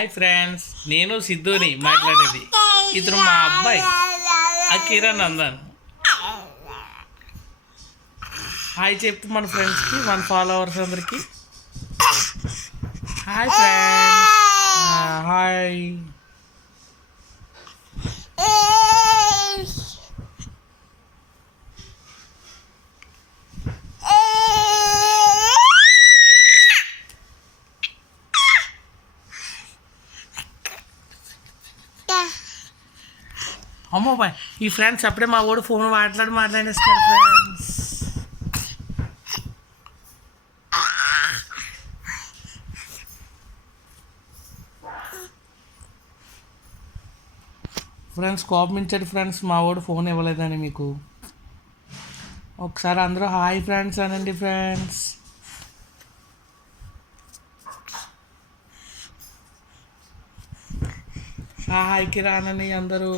Hi friends, నేను సిద్ధుని మాట్లాడేది. ఇతను మా అబ్బాయి కిరణ్ అందన్. హాయ్ చెప్పు మన ఫ్రెండ్స్కి, మన ఫాలోవర్స్ అందరికి. Hi friends. హాయ్. అమ్మో బాయ్, ఈ ఫ్రెండ్స్ అప్పుడే మా వాడు ఫోన్ మాట్లాడేస్తాడు ఫ్రెండ్స్. ఫ్రెండ్స్ కోపించాడు ఫ్రెండ్స్, మా వాడు ఫోన్ ఇవ్వలేదని మీకు. ఒకసారి అందరూ హాయ్ ఫ్రెండ్స్ అనండి ఫ్రెండ్స్. హాయ్కి రానని అందరూ.